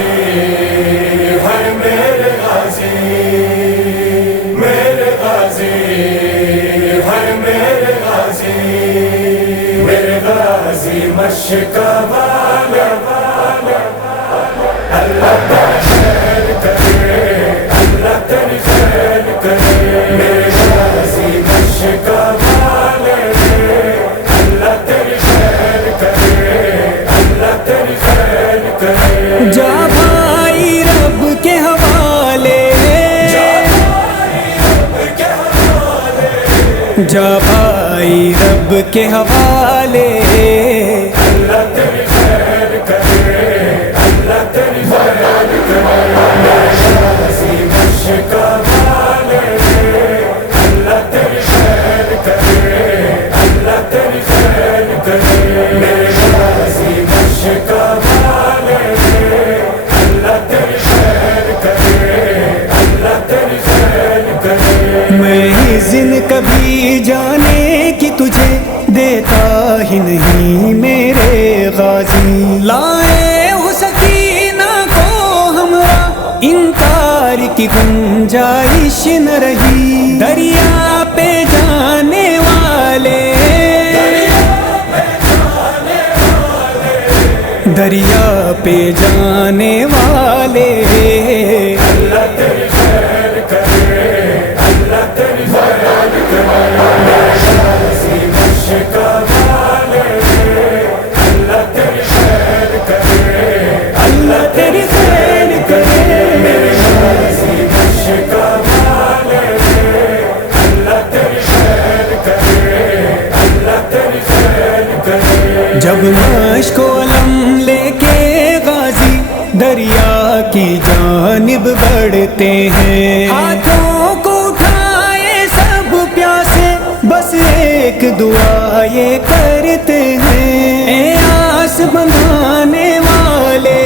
غازی ہے میرے غازی، میرے غازی ہے میرے غازی، میرے غازی مشکا والا، اللہ تیری خیر کرے، اللہ تیری خیر کرے، میرے غازی مشکا والا، اللہ تیری خیر کرے، اللہ تیری خیر کرے۔ جا بھائی رب کے حوالے، جا بھائی رب کے حوالے، اللہ تیری خیر کرے، اللہ تیری خیر کرے، میرے غازی مشکا والے، اللہ تیری خیر کرے، اللہ تیری خیر کرے، میرے غازی مشکا والے، اللہ تیری خیر کرے، اللہ تیری خیر کرے۔ میں اذن کبھی جانے کی تجھے دیتا ہی نہیں میرے غازی، لائے ہو سکینہ کو ہمراہ انکار کی گنجائش نہ رہی، دریا پہ جانے والے، دریا پہ جانے والے، اللہ تیری خیر کرے، اللہ تیری خیر کرے، میرے غازی مشکا والے، اللہ تیری خیر کرے، اللہ تیری خیر کرے، میرے غازی مشکا والے، اللہ تیری خیر کرے، اللہ تیری خیر کرے۔ جب مشک و علم لے کے غازی دریا کی جانب بڑھتے ہیں، ہاتھوں کو اٹھائے سب پیاسے، بس ایک دعا یہ کرتے ہیں، اے آس بندھانے والے،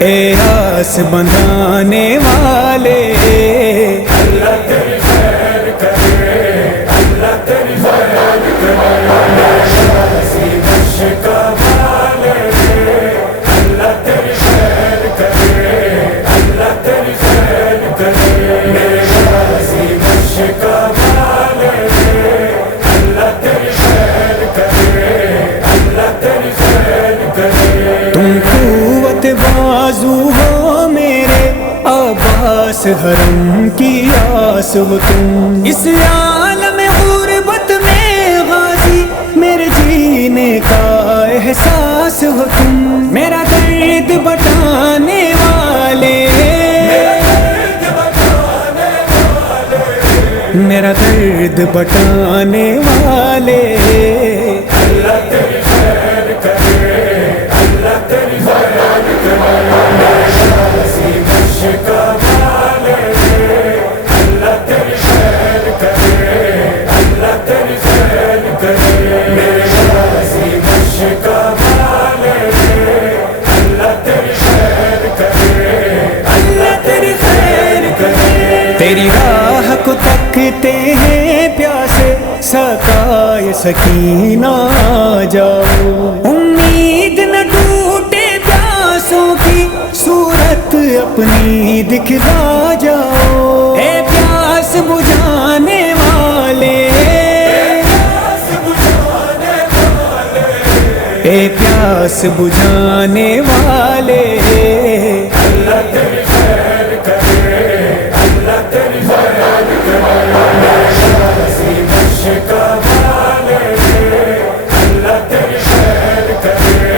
اے آس بندھانے والے، اللہ تیری خیر کرے، اللہ تیری خیر کرے، میرے غازی مشکا والے، اللہ تیری خیر کرے، اللہ تیری خیر کرے، میرے غازی مشکا والے، اللہ تیری خیر کرے، اللہ تیری خیر کرے۔ تم قوت بازو ہو میرے عباس حرم کی آس ہو تم، اس عالم غربت میں غازی میرے جینے کا احساس ہو تم، میرا درد بٹانے والے، میرا درد بٹانے والے، اللہ تیری خیر کرے، اللہ تیری خیر کرے، میرے غازی مشکا والے، اللہ تیری خیر کرے، اللہ تیری خیر کرے، میرے غازی مشکا والے، اللہ تیری خیر کرے، اللہ تیری خیر کرے۔ تیری راہ کو تکتے ہیں پیاسے، سقائے سکینہ آ جاؤ، امید نہ ٹوٹے پیاسوں کی، صورت اپنی دکھلا جاؤ، اے پیاس بجھانے والے، اے پیاس بجھانے والے، اللہ تیری خیر کرے، اللہ تیری خیر کرے، میرے غازی مشکا والے، اللہ تیری خیر کرے،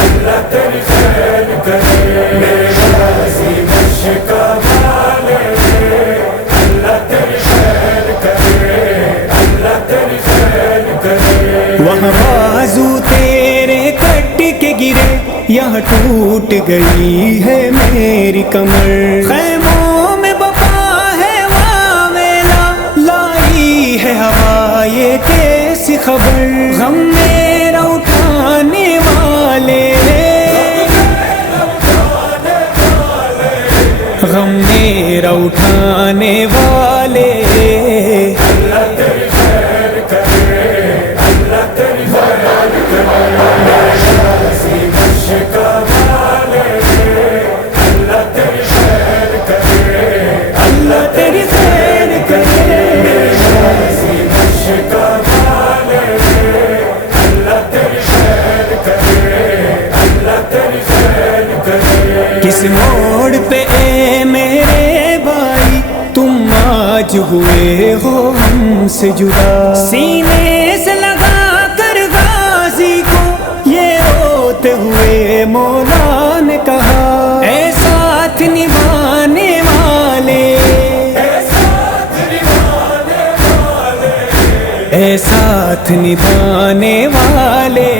اللہ تیری خیر کرے، میرے غازی مشکا والے، اللہ تیری خیر کرے، اللہ تیری خیر کرے۔ وہاں بازو تیرے کٹ کے گرے، یہاں ٹوٹ گئی ہے میری کمر، خیموں میں بپا ہے واویلا، لائی ہے ہوا یہ کیسی خبر، غم میرا اٹھانے والے، غم میرا اٹھانے والے، اللہ تیری خیر کرے، اللہ تیری خیر کرے، آج ہوئے ہو ہم سے جدا، سینے سے لگا کر غازی کو یہ روتے ہوئے مولا نے کہا، اے ساتھ نبھانے والے، اے ساتھ نبھانے والے،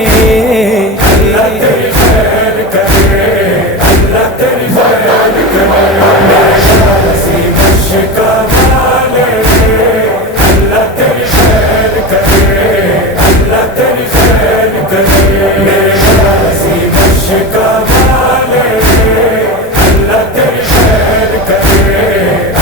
اللہ تیری خیر کرے، اللہ تیری خیر کرے، شاہی مشکا والے، اللہ تیری خیر کرے، اللہ تیری خیر کرے، شاہی مشکا والے، اللہ تیری خیر کرے،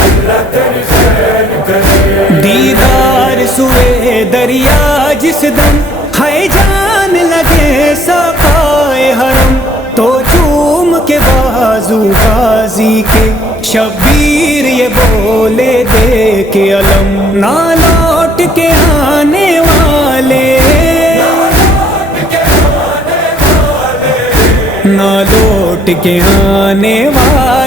اللہ تیری خیر کرے، دیدار سوئے دریا جس دم ہے جان لگے سقائے حرم، تو چوم کے بازو غازی کے شبیر یہ بولے دے کے علم، نہ لوٹ کے آنے والے، نہ لوٹ کے آنے والے،